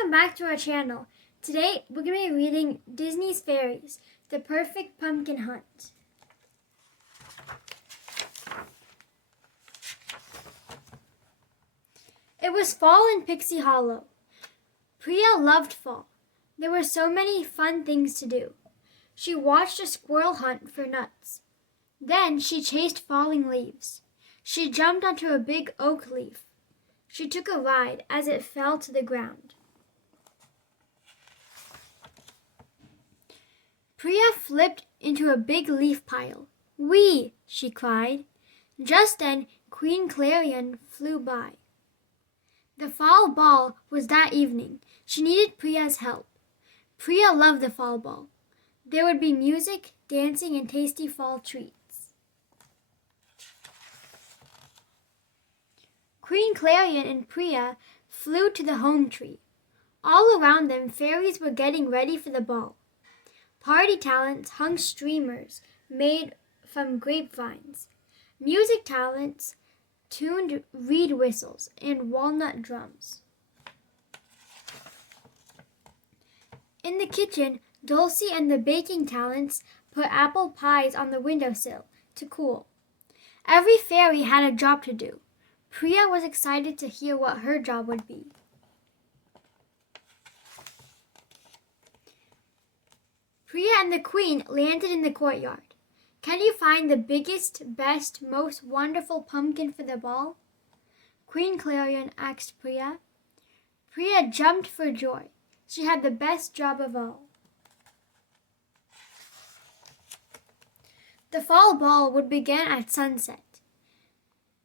Welcome back to our channel. Today we're going to be reading Disney's Fairies, The Perfect Pumpkin Hunt. It was fall in Pixie Hollow. Priya loved fall. There were so many fun things to do. She watched a squirrel hunt for nuts. Then she chased falling leaves. She jumped onto a big oak leaf. She took a ride as it fell to the ground. Priya flipped into a big leaf pile. "Whee!" she cried. Just then, Queen Clarion flew by. The fall ball was that evening. She needed Priya's help. Priya loved the fall ball. There would be music, dancing, and tasty fall treats. Queen Clarion and Priya flew to the home tree. All around them, fairies were getting ready for the ball. Party talents hung streamers made from grapevines. Music talents tuned reed whistles and walnut drums. In the kitchen, Dulcie and the baking talents put apple pies on the windowsill to cool. Every fairy had a job to do. Priya was excited to hear what her job would be. Priya and the Queen landed in the courtyard. "Can you find the biggest, best, most wonderful pumpkin for the ball?" Queen Clarion asked Priya. Priya jumped for joy. She had the best job of all. The fall ball would begin at sunset.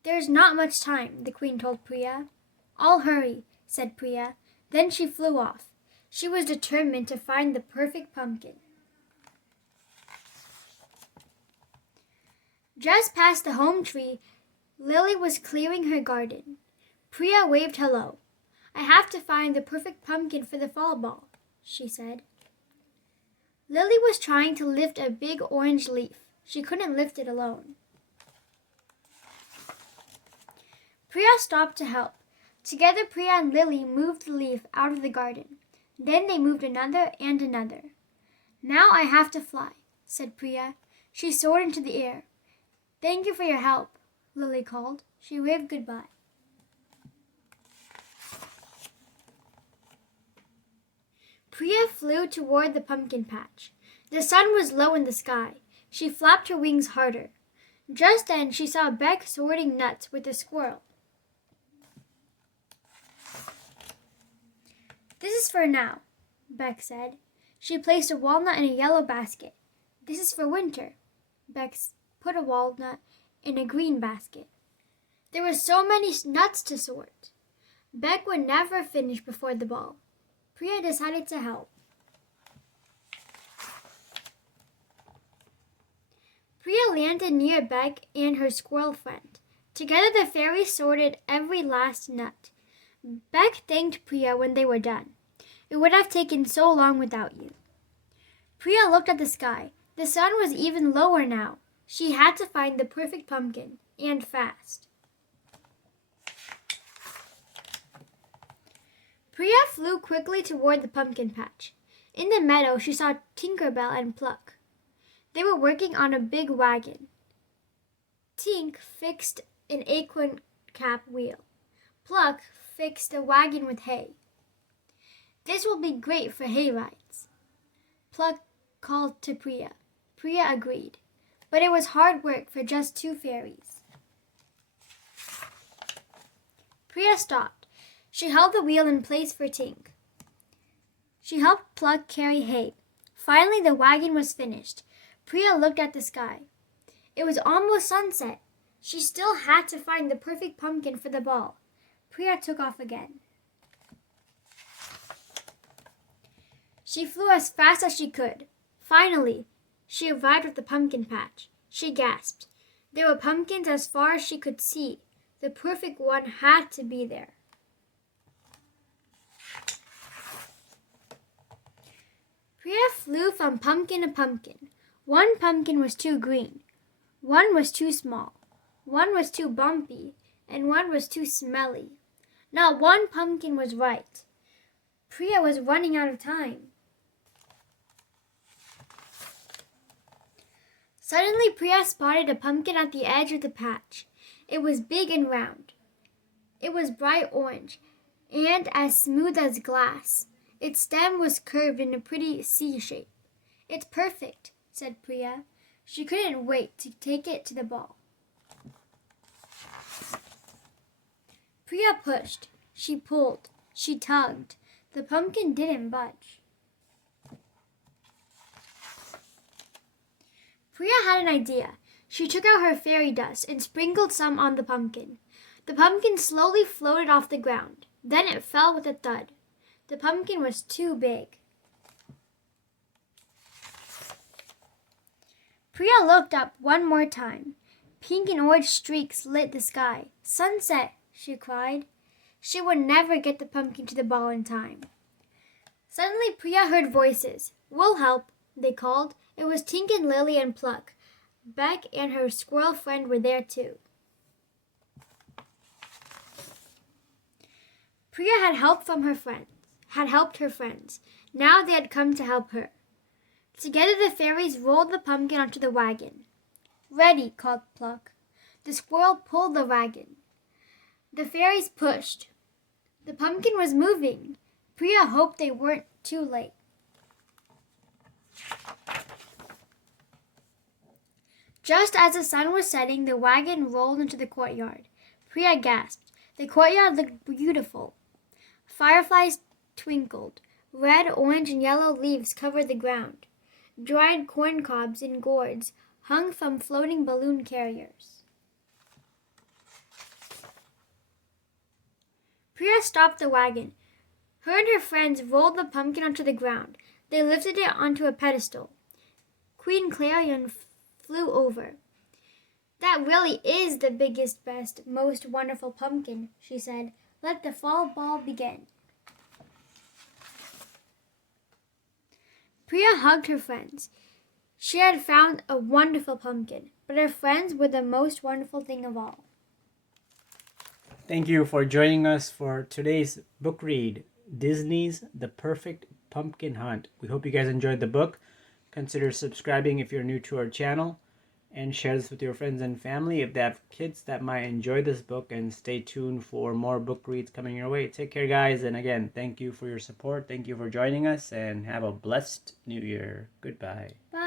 "There's not much time," the Queen told Priya. "I'll hurry," said Priya. Then she flew off. She was determined to find the perfect pumpkin. Just past the home tree, Lily was clearing her garden. Priya waved hello. "I have to find the perfect pumpkin for the fall ball," she said. Lily was trying to lift a big orange leaf. She couldn't lift it alone. Priya stopped to help. Together, Priya and Lily moved the leaf out of the garden. Then they moved another and another. "Now I have to fly," said Priya. She soared into the air. "Thank you for your help," Lily called. She waved goodbye. Priya flew toward the pumpkin patch. The sun was low in the sky. She flapped her wings harder. Just then she saw Beck sorting nuts with a squirrel. "This is for now," Beck said. She placed a walnut in a yellow basket. "This is for winter." Beck put a walnut in a green basket. There were so many nuts to sort. Beck would never finish before the ball. Priya decided to help. Priya landed near Beck and her squirrel friend. Together the fairies sorted every last nut. Beck thanked Priya when they were done. "It would have taken so long without you." Priya looked at the sky. The sun was even lower now. She had to find the perfect pumpkin, and fast. Priya flew quickly toward the pumpkin patch. In the meadow, she saw Tinkerbell and Pluck. They were working on a big wagon. Tink fixed an acorn cap wheel. Pluck fixed a wagon with hay. "This will be great for hay rides," Pluck called to Priya. Priya agreed, but it was hard work for just two fairies. Priya stopped. She held the wheel in place for Tink. She helped Pluck carry hay. Finally, the wagon was finished. Priya looked at the sky. It was almost sunset. She still had to find the perfect pumpkin for the ball. Priya took off again. She flew as fast as she could. Finally, she arrived at the pumpkin patch. She gasped. There were pumpkins as far as she could see. The perfect one had to be there. Priya flew from pumpkin to pumpkin. One pumpkin was too green. One was too small. One was too bumpy. And one was too smelly. Not one pumpkin was right. Priya was running out of time. Suddenly, Priya spotted a pumpkin at the edge of the patch. It was big and round. It was bright orange and as smooth as glass. Its stem was curved in a pretty C shape. "It's perfect," said Priya. She couldn't wait to take it to the ball. Priya pushed. She pulled. She tugged. The pumpkin didn't budge. Priya had an idea. She took out her fairy dust and sprinkled some on the pumpkin. The pumpkin slowly floated off the ground. Then it fell with a thud. The pumpkin was too big. Priya looked up one more time. Pink and orange streaks lit the sky. "Sunset!" she cried. She would never get the pumpkin to the ball in time. Suddenly Priya heard voices. "We'll help," they called. It was Tink and Lily and Pluck. Beck and her squirrel friend were there too. Priya had helped her friends. Now they had come to help her. Together the fairies rolled the pumpkin onto the wagon. "Ready," called Pluck. The squirrel pulled the wagon. The fairies pushed. The pumpkin was moving. Priya hoped they weren't too late. Just as the sun was setting, the wagon rolled into the courtyard. Priya gasped. The courtyard looked beautiful. Fireflies twinkled. Red, orange, and yellow leaves covered the ground. Dried corn cobs and gourds hung from floating balloon carriers. Priya stopped the wagon. Her and her friends rolled the pumpkin onto the ground. They lifted it onto a pedestal. Queen Clarion flew over. "That really is the biggest, best, most wonderful pumpkin," she said. "Let the fall ball begin." Priya hugged her friends. She had found a wonderful pumpkin, but her friends were the most wonderful thing of all. Thank you for joining us for today's book read, Disney's The Perfect Pumpkin Hunt. We hope you guys enjoyed the book. Consider subscribing if you're new to our channel, and share this with your friends and family if they have kids that might enjoy this book, and stay tuned for more book reads coming your way. Take care, guys, and again, thank you for your support. Thank you for joining us, and have a blessed new year. Goodbye. Bye.